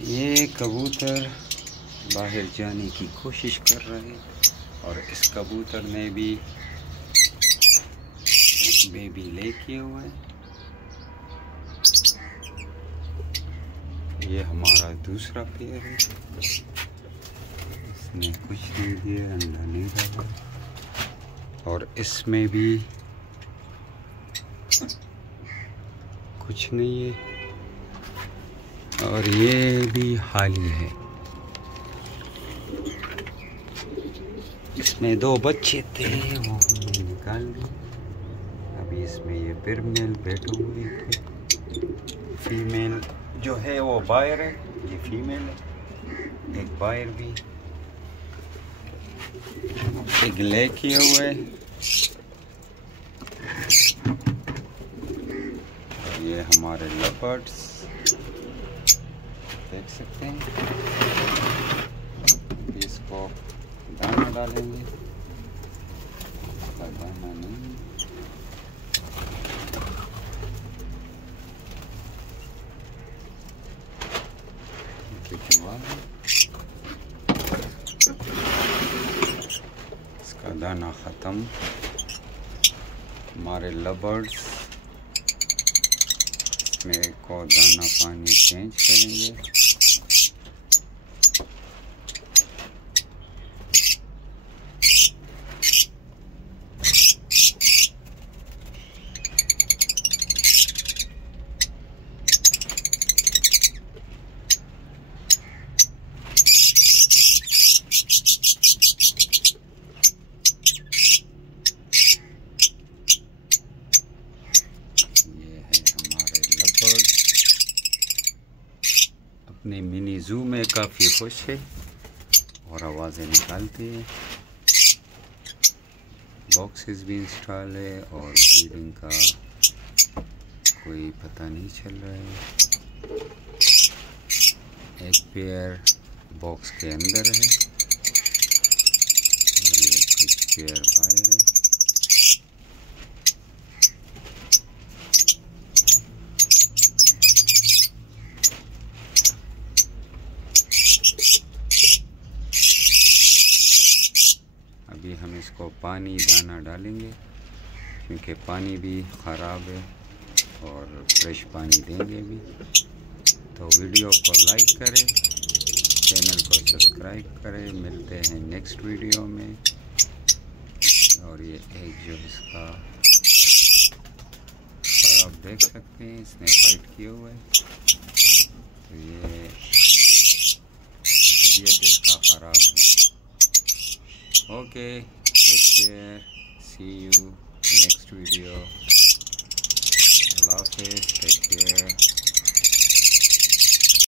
ये कबूतर बाहर जाने की कोशिश कर रहे हैं और इस कबूतर ने भी बेबी लेके हुए हैं। ये हमारा दूसरा पेयर है, इसने कुछ नहीं दिया, अंडा नहीं डाला और इसमें भी कुछ नहीं है और ये भी खाली है। इसमें 2 बच्चे थे वो हमने निकाल दिए। अभी इसमें ये फिर मेल बैठे हुए थे। फीमेल जो है वो बायर है, ये फीमेल है। एक बायर भी एक ले किए हुए है। ये हमारे लेपर्ड्स देख सकते हैं। इसको दाना डालेंगे, दाना नहीं, इसका दाना ख़त्म। हमारे लवर्ड्स इसमें को दाना पानी चेंज करेंगे। अपने मिनी ज़ू में काफ़ी खुश है और आवाज़ें निकालते हैं। बॉक्सेस भी इंस्टॉल है और ब्रीडिंग का कोई पता नहीं चल रहा है। एक पेयर बॉक्स के अंदर है और ये कुछ पेयर बाहर है। अभी हम इसको पानी दाना डालेंगे क्योंकि पानी भी ख़राब है और फ्रेश पानी देंगे भी। तो वीडियो को लाइक करें, चैनल को सब्सक्राइब करें। मिलते हैं नेक्स्ट वीडियो में। और ये एक जो इसका आप देख सकते हैं, इसने फाइट किए हुए। तो ये तबीयत इसका ख़राब है। Okay, take care. See you next video. Allah Hafiz. Take care.